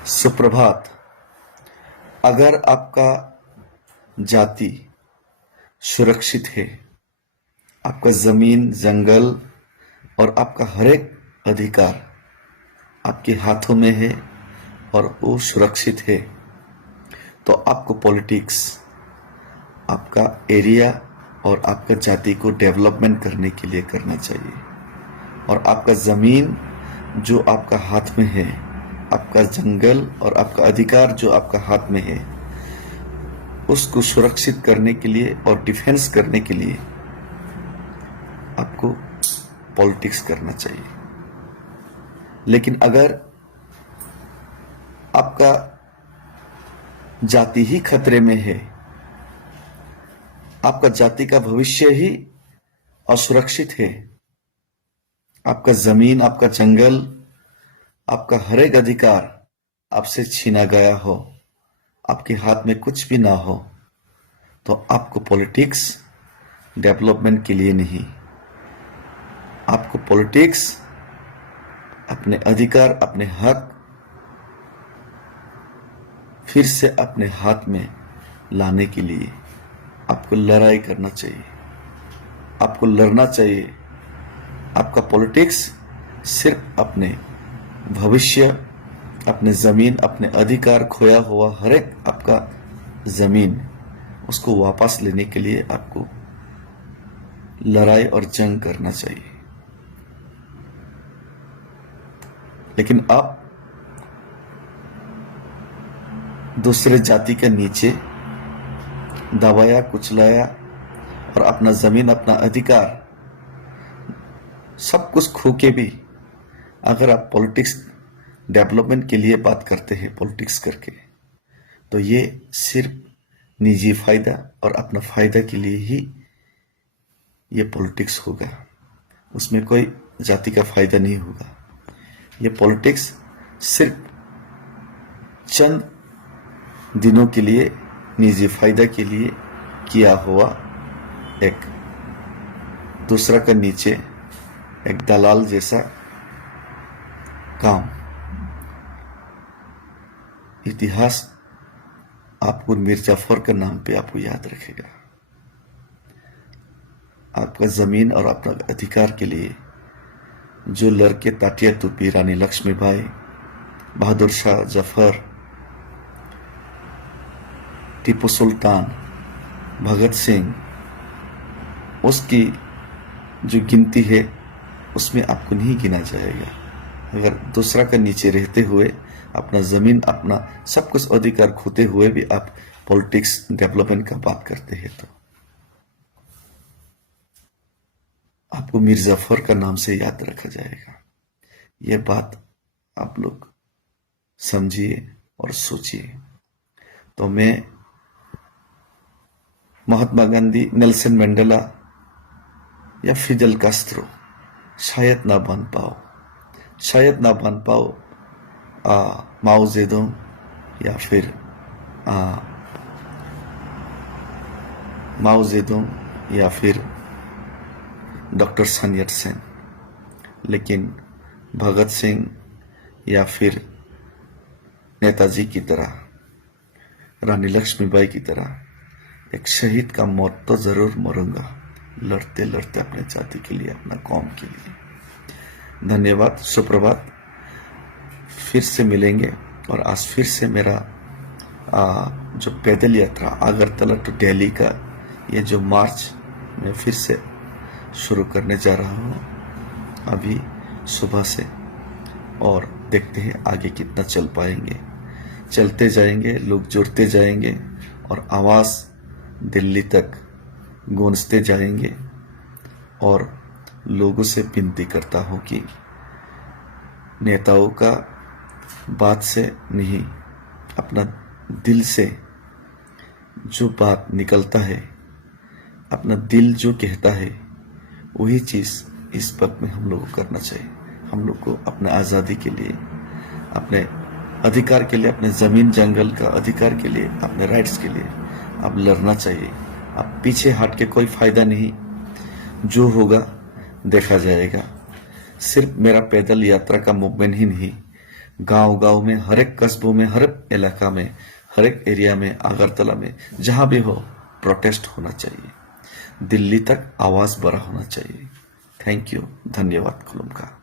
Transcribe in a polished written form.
सुप्रभात। अगर आपका जाति सुरक्षित है, आपका जमीन, जंगल और आपका हर एक अधिकार आपके हाथों में है और वो सुरक्षित है, तो आपको पॉलिटिक्स आपका एरिया और आपका जाति को डेवलपमेंट करने के लिए करना चाहिए। और आपका जमीन जो आपका हाथ में है, आपका जंगल और आपका अधिकार जो आपका हाथ में है, उसको सुरक्षित करने के लिए और डिफेंस करने के लिए आपको पॉलिटिक्स करना चाहिए। लेकिन अगर आपका जाति ही खतरे में है, आपका जाति का भविष्य ही असुरक्षित है, आपका जमीन, आपका जंगल, आपका हर एक अधिकार आपसे छीना गया हो, आपके हाथ में कुछ भी ना हो, तो आपको पॉलिटिक्स डेवलपमेंट के लिए नहीं, आपको पॉलिटिक्स अपने अधिकार, अपने हक फिर से अपने हाथ में लाने के लिए आपको लड़ाई करना चाहिए, आपको लड़ना चाहिए। आपका पॉलिटिक्स सिर्फ अपने भविष्य, अपने जमीन, अपने अधिकार, खोया हुआ हर एक आपका जमीन, उसको वापस लेने के लिए आपको लड़ाई और जंग करना चाहिए। लेकिन आप दूसरे जाति के नीचे दबाया, कुचलाया और अपना जमीन, अपना अधिकार सब कुछ खो के भी अगर आप पॉलिटिक्स डेवलपमेंट के लिए बात करते हैं पॉलिटिक्स करके, तो ये सिर्फ निजी फायदा और अपना फायदा के लिए ही ये पॉलिटिक्स होगा, उसमें कोई जाति का फायदा नहीं होगा। ये पॉलिटिक्स सिर्फ चंद दिनों के लिए, निजी फायदा के लिए किया हुआ एक दूसरा का नीचे एक दलाल जैसा काम। इतिहास आपको मीर जाफर के नाम पे आपको याद रखेगा। आपका जमीन और अपना अधिकार के लिए जो लड़के ताटिया टोपी, रानी लक्ष्मीबाई, बहादुर शाह जफर, टीपू सुल्तान, भगत सिंह, उसकी जो गिनती है उसमें आपको नहीं गिना जाएगा। अगर दूसरा का नीचे रहते हुए अपना जमीन, अपना सब कुछ अधिकार खोते हुए भी आप पॉलिटिक्स डेवलपमेंट का बात करते हैं, तो आपको मीर जाफर का नाम से याद रखा जाएगा। यह बात आप लोग समझिए और सोचिए। तो मैं महात्मा गांधी, नेल्सन मंडेला या फिडेल कास्ट्रो शायद ना बन पाओ, शायद ना बन पाओ माओ जेडोंग या फिर माओ जेडोंग या फिर डॉक्टर सन यट सेन, लेकिन भगत सिंह या फिर नेताजी की तरह, रानी लक्ष्मीबाई की तरह एक शहीद का मौत तो जरूर मरूंगा, लड़ते लड़ते अपने जाति के लिए, अपना कौम के लिए। धन्यवाद, सुप्रभात। फिर से मिलेंगे। और आज फिर से मेरा जो पैदल यात्रा अगरतला टू दिल्ली का ये जो मार्च मैं फिर से शुरू करने जा रहा हूँ अभी सुबह से, और देखते हैं आगे कितना चल पाएंगे। चलते जाएंगे, लोग जुड़ते जाएंगे और आवाज़ दिल्ली तक गूंजते जाएंगे। और लोगों से विनती करता हूँ कि नेताओं का बात से नहीं, अपना दिल से जो बात निकलता है, अपना दिल जो कहता है, वही चीज़ इस वक्त में हम लोग को करना चाहिए। हम लोग को अपने आज़ादी के लिए, अपने अधिकार के लिए, अपने ज़मीन जंगल का अधिकार के लिए, अपने राइट्स के लिए अब लड़ना चाहिए। अब पीछे हट के कोई फायदा नहीं, जो होगा देखा जाएगा। सिर्फ मेरा पैदल यात्रा का मूवमेंट ही नहीं, गांव गांव में, हर एक कस्बों में, हर एक इलाका में, हर एक एरिया में, अगरतला में, जहां भी हो प्रोटेस्ट होना चाहिए। दिल्ली तक आवाज बड़ा होना चाहिए। थैंक यू, धन्यवाद खुलुमका।